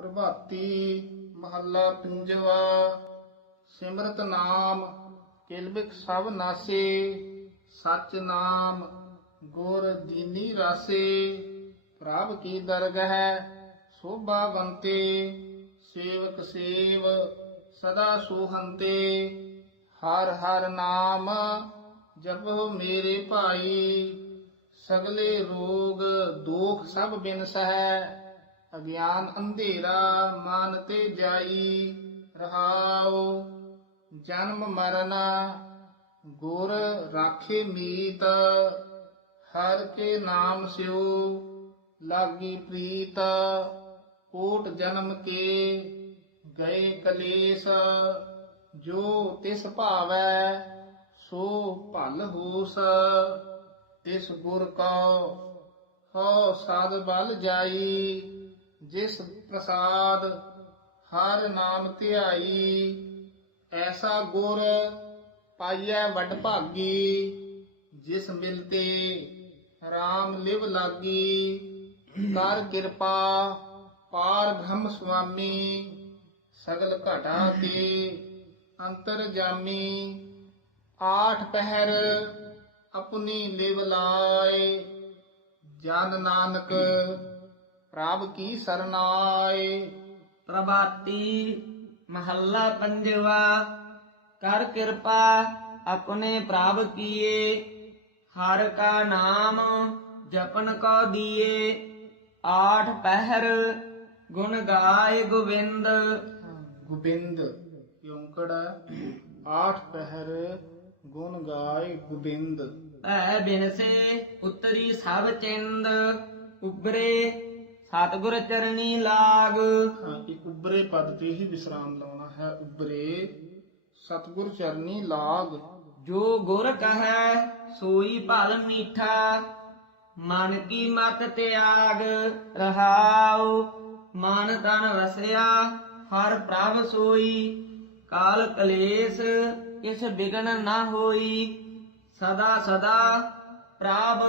ਪ੍ਰਭਾਤੀ ਮਹੱਲਾ ਪੰਜਵਾ, ਸਿਮਰਤ ਨਾਮ ਕਿਲਬਿਕ ਸਭ ਨਾਸੇ, ਸਚ ਨਾਮ, ਗੁਰ ਦੀਨੀ ਰਾਸੇ, ਪ੍ਰਭ ਕੀ ਦਰਗਹ, ਸੋਭਾ ਬੰਤੇ, ਸੇਵਕ ਸੇਵ, ਸਦਾ ਸੋਹੰਤੇ, ਹਰ ਹਰ ਨਾਮ ਜਪੋ ਮੇਰੇ ਭਾਈ, ਸਗਲੇ ਰੋਗ ਦੋਖ ਸਭ ਬਿਨਸਹਿ ਅਗਿਆਨ ਅੰਧੇਰਾ ਮਨ ਤੇ ਜਾਈ ਰਹਾਉ, ਜਨਮ ਮਰਨ ਗੁਰ ਰਾਖੇ ਮੀਤ, ਹਰ ਕੇ ਨਾਮ ਸਿਉ ਲਾਗੀ ਪ੍ਰੀਤ ਕੋਟ ਜਨਮ ਕੇ ਗਏ ਕਲੇਸ਼, ਜੋ ਤਿਸ ਭਾਵੈ ਸੋ ਭਲ ਹੋਸ, ਤਿਸ ਗੁਰ ਕਉ, ਹਉ ਸਾਧ ਬਲ ਜਾਈ ਜਿਸ ਪ੍ਰਸਾਦ ਹਰ ਨਾਮ ਧਿਆਈ, ਐਸਾ ਗੁਰ ਪਾਈਐ ਵੱਡ ਭਾਗੀ, ਜਿਸ ਮਿਲਤੇ RAM ਲਿਵ ਲਾਗੀ। ਕਰ ਕਿਰਪਾ ਪਾਰ ਬ੍ਰਹਮ ਸੁਆਮੀ, ਸਗਲ ਘਟਾ ਤੇ ਅੰਤਰ ਜਾਮੀ। ਆਠ ਪਹਿਰ ਆਪਣੀ ਲਿਵ ਲਾਏ, ਜਨ ਨਾਨਕ ਪ੍ਰਭ ਕੀ ਸਰਨਾਏ। ਪ੍ਰਭਾਤੀ ਮਹੱਲਾ ਪੰਜਵਾ ਕਰ ਕਿਰਪਾ ਆਪਣੇ ਪ੍ਰਭ ਕੀਏ ਹਰ ਕਾ ਨਾਮ ਜਪਨ ਕੋ ਦੀਏ। ਆਠ ਪਹਿਰ ਗੁਣ ਗਾਏ ਗੋਬਿੰਦ। ਗੋਬਿੰਦ ਯੋਂਕੜ ਆਠ ਪਹਿਰ ਗੁਣ ਗਾਏ ਗੋਬਿੰਦ। ਐ ਬਿਨਸੇ ਉਤਰੀ ਸਭ ਚਿੰਦ ਉਬਰੇ ਸਤਿਗੁਰ ਚਰਣੀ ਲਾਗ। ਹਾਂ ਉਬਰੇ ਪਦ ਤੇ ਹੀ ਵਿਸਰਾਮ ਲਾਉਣਾ ਹੈ ਉਬਰੇ ਸਤਗੁਰ ਚਰਨੀ ਲਾਗ। ਜੋ ਗੁਰ ਕਹੈ ਸੋਈ ਭਲ ਮੀਠਾ ਮਨ ਕੀ ਮਤ ਤਿਆਗ ਰਹਾਉ। ਮਨ ਤਨ ਵਸਿਆ ਹਰ ਪ੍ਰਭ ਸੋਈ। ਕਾਲ ਕਲੇਸ਼ ਕਿਸ ਬਿਗਨ ਨਾ ਹੋਈ। ਸਦਾ ਸਦਾ ਪ੍ਰਭ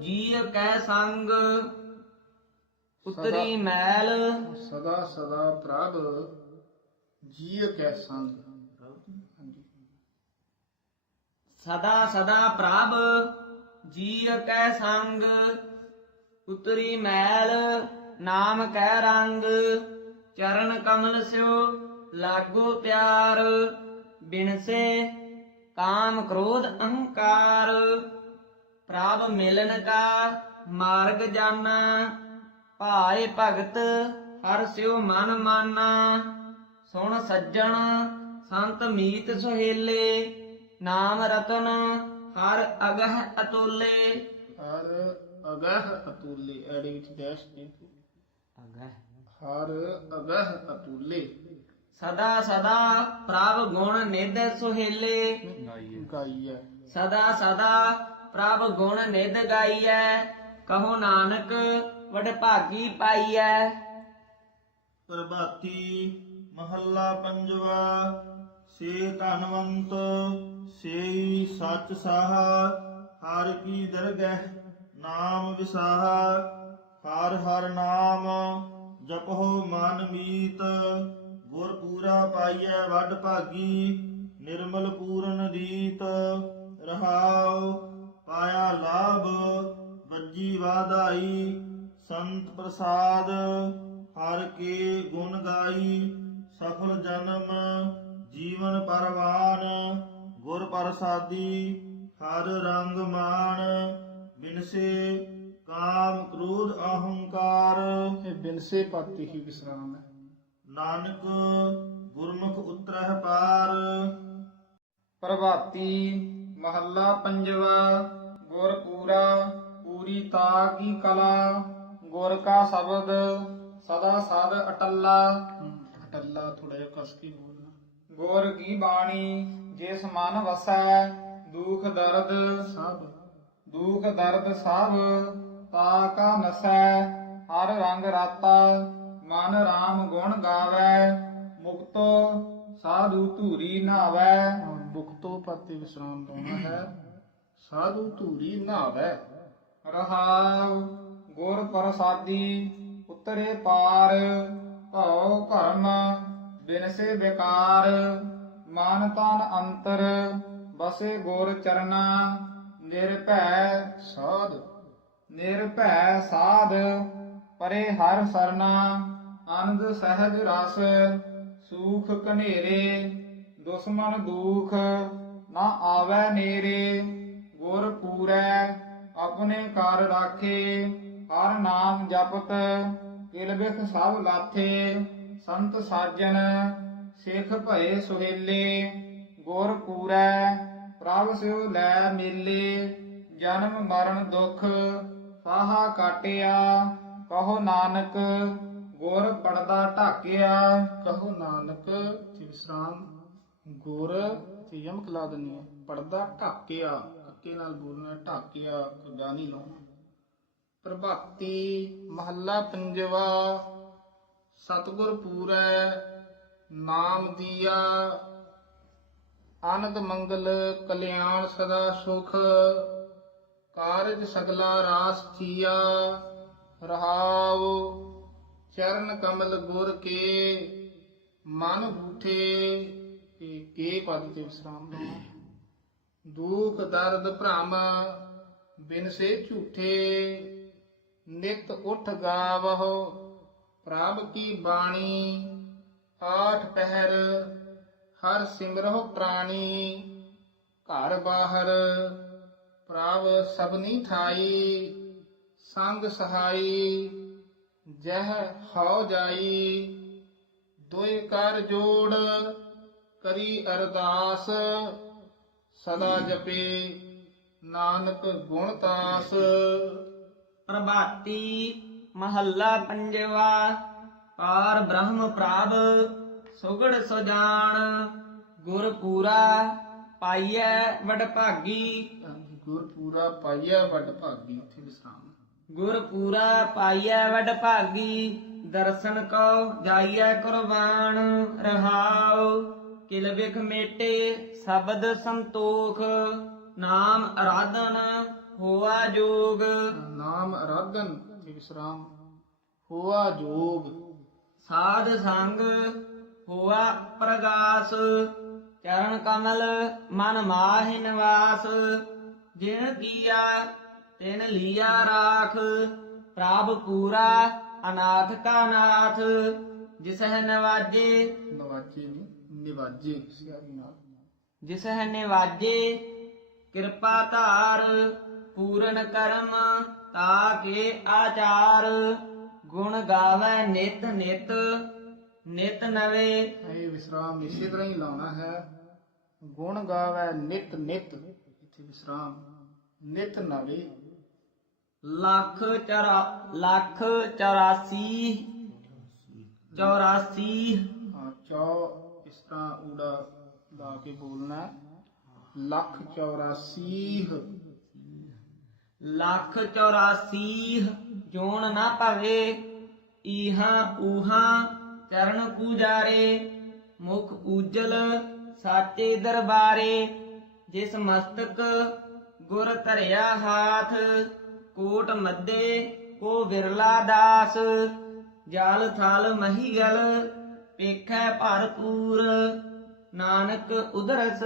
ਜੀ ਕੈ ਸੰਗ। ਉਤਰੀ ਮੈਲ। ਸਦਾ ਸਦਾ ਪ੍ਰਭ ਜੀਅ ਕੈ ਸੰਗ। ਸਦਾ ਸਦਾ ਪ੍ਰਭ ਜੀਅ ਕੈ ਸੰਗ। ਉਤਰੀ ਮੈਲ ਨਾਮ ਕੈ ਰੰਗ। ਚਰਨ ਕਮਲ ਸਿਓ ਲਾਗੋ ਪਿਆਰ। ਬਿਨਸੇ ਕਾਮ ਕ੍ਰੋਧ ਅਹੰਕਾਰ। ਪ੍ਰਭ ਮਿਲਨ ਕਾ ਮਾਰਗ ਜਾਣਾ ਭਾਏ ਭਗਤ ਹਰ ਸਿਓ ਮਨ ਮਾਨਾ। ਸੁਣ ਸੱਜਣ ਸੰਤ ਮੀਤ ਸੁਹੇਲੇ। ਨਾਮ ਰਤਨ ਹਰ ਅਗਹ ਅਤੁਲੇ। ਹਰ ਅਗਹ ਅਤੁੱਲੇ ਐੜੇ ਵਿੱਚ ਡੈਸ਼ ਦੇ ਅਗਹ? ਹਰ ਅਗਹ ਅਤੁੱਲੇ। ਸਦਾ ਸਦਾ ਪ੍ਰਭ ਗੁਣ ਨਿਧ ਸੁਹੇਲੇ। ਗਾਈਐ। ਸਦਾ ਸਦਾ ਪ੍ਰਭ ਗੁਣ ਨਿਧ ਗਾਈਐ। ਕਹੋ ਨਾਨਕ ਵਡ ਭਾਗੀ ਪਾਈਐ। ਪ੍ਰਭਾਤੀ ਮਹੱਲਾ ਪੰਜਵਾ, ਸੇ ਧਨਵੰਤ, ਸੇਈ ਸੱਚ ਸਾਹਾ, ਹਰ ਕੀ ਦਰਗਹਿ ਨਾਮ ਵਿਸਾਹਾ। ਹਰ ਹਰ ਨਾਮ ਜਪੋ ਮਨ ਮੀਤ ਗੁਰ ਪੂਰਾ ਪਾਈਐ ਵੱਡ ਭਾਗੀ ਨਿਰਮਲ ਪੂਰਨ ਰੀਤ। ਰਹਾਉ, ਪਾਇਆ ਲਾਭ ਵੱਜੀ ਵਾਧਾਈ ਸੰਤ ਪ੍ਰਸਾਦ ਹਰ ਕੇ ਗੁਣ ਗਾਈ ਸਫਲ ਜਨਮ ਜੀਵਨ ਪਰਵਾਨ ਗੁਰ ਪ੍ਰਸਾਦੀ ਹਰ ਰੰਗ ਮਾਨ ਬਿਨਸੇ ਕਾਮ ਕ੍ਰੋਧ ਅਹੰਕਾਰ। ਇਹ ਬਿਨਸੇ ਪਦ ਤੇ ਹੀ ਵਿਸਰਾਮ ਹੈ। ਨਾਨਕ ਗੁਰਮੁਖ ਉਤਰਹਿ ਪਾਰ। ਪ੍ਰਭਾਤੀ ਮਹੱਲਾ ਪੰਜਵਾ ਗੁਰ ਪੂਰਾ ਤਾ ਕੀ ਕਲਾ ਗੁਰ ਕਾ ਸ਼ਬਦ ਸਦਾ ਸਦ ਅਟੱਲਾ। ਅਟੱਲਾ ਥੋੜਾ ਜਿਹਾ ਕਸ ਕੇ ਬੋਲਣਾ। ਗੁਰ ਕੀ ਬਾਣੀ ਜਿਸ ਮਨ ਵਸੈ ਦੁਖ ਦਰਦ। ਸਭ ਦੁਖ ਦਰਦ ਸਭ ਤਾ ਕਾ ਨਸੈ ਹਰ ਰੰਗ ਰਾਤਾ। ਮਨ RAM ਗੁਣ ਗਾਵੇ ਮੁਕਤੋ ਸਾਧੂ ਧੂਰੀ ਨਾਵੇ। ਮੁਕਤੋ ਪਤੀ ਵਿਸਰਾਮ ਲਾਉਣਾ ਹੈ। ਸਾਧੂ ਧੂਰੀ ਨਾਵੇ। ਰਹਾਉ ਗੁਰ ਪ੍ਰਸਾਦੀ ਉਤਰੇ ਪਾਰ, ਭਉ ਭਰਮ ਬਿਨਸੇ ਵਿਕਾਰ, ਮਨ ਤਨ ਅੰਤਰ ਬਸੇ ਗੁਰ ਚਰਨਾ, ਨਿਰਭੈ ਸਾਧ ਨਿਰਭੈ ਸਾਧ, ਪਰੇ ਹਰ ਸਰਨਾ ਆਨੰਦ ਸਹਿਜ ਰਸ, ਸੂਖ ਕਨੇਰੇ ਦੁਸ਼ਮਨ ਦੁਖ, ਨਾ ਆਵੈ ਨੇਰੇ ਆਪਣੇ ਕਰ ਰਾਖੇ, ਹਰ ਨਾਮ ਜਪਤ ਕਿਲ ਬਿਖ ਸਭ ਲਾਥੇ, ਸੰਤ ਸਾਜਨ, ਸਿਖ ਭਏ ਸੁਹੇਲੇ, ਗੁਰ ਪੂਰੈ, ਪ੍ਰਭ ਸਿਉ ਲੈ ਮੇਲੇ, ਜਨਮ ਮਰਨ ਦੁਖ, ਫਾਹਾ ਕਾਟਿਆ, ਕਹੋ ਨਾਨਕ, ਗੁਰ ਪੜਦਾ ਢਾਕਿਆ, ਕਹੋ ਨਾਨਕ ਤੇ ਵਿਸਰਾਮ ਗੁਰ ਤੇ ਯਮਕ ਲਾ ਦਿੰਨੀ ਪੜਦਾ ਢਾਕਿਆ। ਕੱਕੇ ਨਾਲ ਬੋਲਣਾ ਢਾਕਿਆ ਕੁਝਾ ਨਹੀਂ। ਲਾਉਣਾ ਪ੍ਰਭਾਤੀ ਮਹੱਲਾ ਪੰਜਵਾ, ਸਤਿਗੁਰ ਪੂਰੈ, ਨਾਮ ਦੀਆ, ਆਨੰਦ ਮੰਗਲ, ਕਲਿਆਣ ਸਦਾ ਸੁਖ, ਕਾਰਜ ਸਗਲਾ ਰਾਸ ਥੀਆ ਰਹਾਉ, ਚਰਨ ਕਮਲ ਗੁਰ ਕੇ, ਮਨ ਬੂਠੇ ਤੇ ਕੇ ਪਦ ਤੇ ਵਿਸਰਾਮ ਲਓ ਦੁਖ ਦਰਦ ਭ੍ਰਮ ਬਿਨਸੇ ਝੂਠੇ, ਨਿਤ ਉਠ ਗਾਵਹੁ, ਪ੍ਰਭ ਕੀ ਬਾਣੀ, ਆਠ ਪਹਿਰ, ਹਰ ਸਿਮਰਹੁ ਪ੍ਰਾਣੀ, ਘਰ ਬਾਹਰ, ਪ੍ਰਭ ਸਭਨੀ ਥਾਈ, ਸੰਗ ਸਹਾਈ, ਜਹ ਹਉ ਜਾਈ, ਦੁਇ ਕਰ ਜੋੜ, ਕਰੀ ਅਰਦਾਸ ਸਦਾ ਜਪੇ ਨਾਨਕ ਗੁਣ ਤਾਸ। ਪ੍ਰਭਾਤੀ ਮਹੱਲਾ ਪੰਜਵਾ ਪਾਰ ਬ੍ਰਹਮ ਪ੍ਰਭ ਸੁਗੜ ਸੁਜਾਨ ਗੁਰ ਪੂਰਾ ਪਾਈਐ ਵਡ ਭਾਗੀ ਗੁਰ ਪੂਰਾ ਪਾਈਆ ਵੱਡ ਭਾਗੀ ਇੱਥੇ ਵਿਸਰਾਮ। ਗੁਰ ਪੂਰਾ ਪਾਈਐ ਵਡ ਭਾਗੀ ਦਰਸ਼ਨ ਕਉ ਜਾਈਐ ਕੁਰਬਾਨ ਰਹਾਉ। ਕਿਲ ਬਿਖ ਮੇਟੇ ਸ਼ਬਦ ਸੰਤੋਖ ਨਾਮ ਅਰਾਧਨ ਹੋਆ ਜੋਗ। ਨਾਮ ਅਰਾਧਨ ਵਿਸਰਾਮ ਹੋਆ ਜੋਗ। ਸਾਧ ਸੰਗ ਹੋਆ ਪ੍ਰਗਾਸ ਚਰਨ ਕਮਲ ਮਨ ਮਾਹਿ ਨਿਵਾਸ। ਜਿਨ ਕੀਆ ਤਿਨ ਲੀਆ ਰਾਖ। ਪ੍ਰਭ ਪੂਰਾ ਅਨਾਥ ਕਾ ਨਾਥ। ਜਿਸ ਹੈ ਨਵਾਜੇ ਨਵਾਜੇ। ਨਿਵਾਜੇ। ਜਿਸ ਹੈ ਨਿਵਾਜੇ ਕਿਰਪਾ ਧਾਰ ਪੂਰਨ ਕਰਮ ਤਾਕੇ ਆਚਾਰ। ਗੁਣ ਗਾਵੇ ਨਿਤ ਨਿਤ ਨਿਤ ਨਵੇ। ਇਹ ਵਿਸਰਾਮ ਇਸੇ ਤਰ੍ਹਾਂ ਹੀ ਲਾਉਣਾ ਹੈ। ਗੁਣ ਗਾਵੇ ਨਿਤ ਨਿਤ ਇੱਥੇ ਵਿਸਰਾਮ। ਨਿਤ ਨਵੇਂ। ਲੱਖ ਚਰਾ ਲੱਖ 84 84 ਹਾਂ ਇਸ ਤਰ੍ਹਾਂ ਊੜਾ ਲਾ ਕੇ ਬੋਲਣਾ ਲੱਖ 84 ਲੱਖ 84 ਜੋਨ ਨਾ ਭਵੇ। ਈਹਾਂ ਊਹਾਂ ਚਰਨ ਪੂਜਾਰੇ, ਮੁਖ ਉਜਲ ਸਾਚੇ ਦਰਬਾਰੇ। ਜਿਸ ਮਸਤਕ ਗੁਰ ਧਰਿਆ ਹਾਥ, ਕੋਟ ਮੱਦੇ ਕੋ ਵਿਰਲਾ ਦਾਸ। ਜਲ ਥਲ ਮਹੀਗਲ ਪੇਖੈ ਭਰਪੂਰ, ਨਾਨਕ ਉਦਰਸ,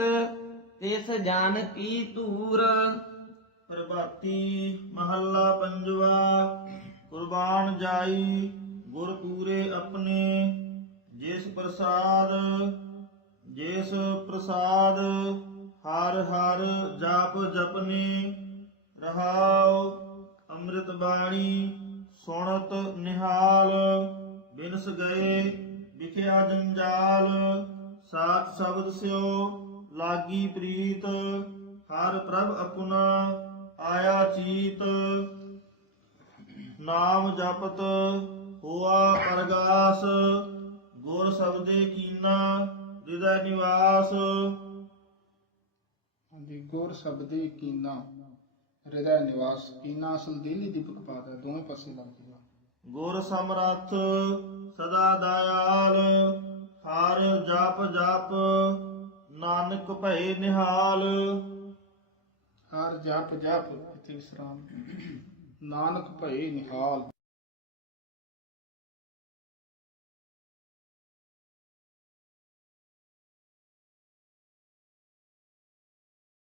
ਤਿਸ ਜਾਨ ਕੀ ਧੂਰ। ਪ੍ਰਭਾਤੀ ਮਹੱਲਾ ਪੰਜਵਾ, ਕੁਰਬਾਨ ਜਾਈ ਗੁਰ ਪੂਰੇ ਆਪਣੇ, ਜਿਸ ਪ੍ਰਸਾਦ ਜਿਸ ਪ੍ਰਸਾਦ ਹਰ ਹਰ ਜਾਪ ਜਪਨੇ, ਰਹਾਉ ਅੰਮ੍ਰਿਤ ਬਾਣੀ ਸੁਣਤ ਨਿਹਾਲ, ਬਿਨਸ ਗਏ ਵਿਖਿਆ ਜੰਜਾਲ ਸਾਤ ਸ਼ਬਦ ਸਿਓ ਲਾਗੀ ਪ੍ਰੀਤ ਹਰ ਪ੍ਰਭ ਆਪਣਾ ਆਇਆ ਚੀਤ। ਨਾਮ ਜਪਤ ਹੋਆ ਪਰਗਾਸ ਗੁਰ ਸ਼ਬਦੇ ਕੀਨਾ ਹਿਰਦੈ ਨਿਵਾਸ। ਹਾਂਜੀ ਗੁਰ ਸ਼ਬਦੇ ਕੀਨਾ ਹਿਰਦੈ ਨਿਵਾਸ। ਕੀਨਾ ਅਸਲ ਦਿੱਲੀ ਦੀਪਕ ਹੈ ਦੋਵੇਂ ਪਾਸੇ ਲੱਗ ਜੂਗਾ ਗੁਰ ਸਮਰੱਥ ਸਦਾ ਦਇਆਲ, ਹਰ ਜਪ ਜਪ ਨਾਨਕ ਭਏ ਨਿਹਾਲ। ਹਰ ਜਪ ਜਪ, ਇੱਥੇ ਵਿਸਰਾਮ। ਨਾਨਕ ਭਏ ਨਿਹਾਲ।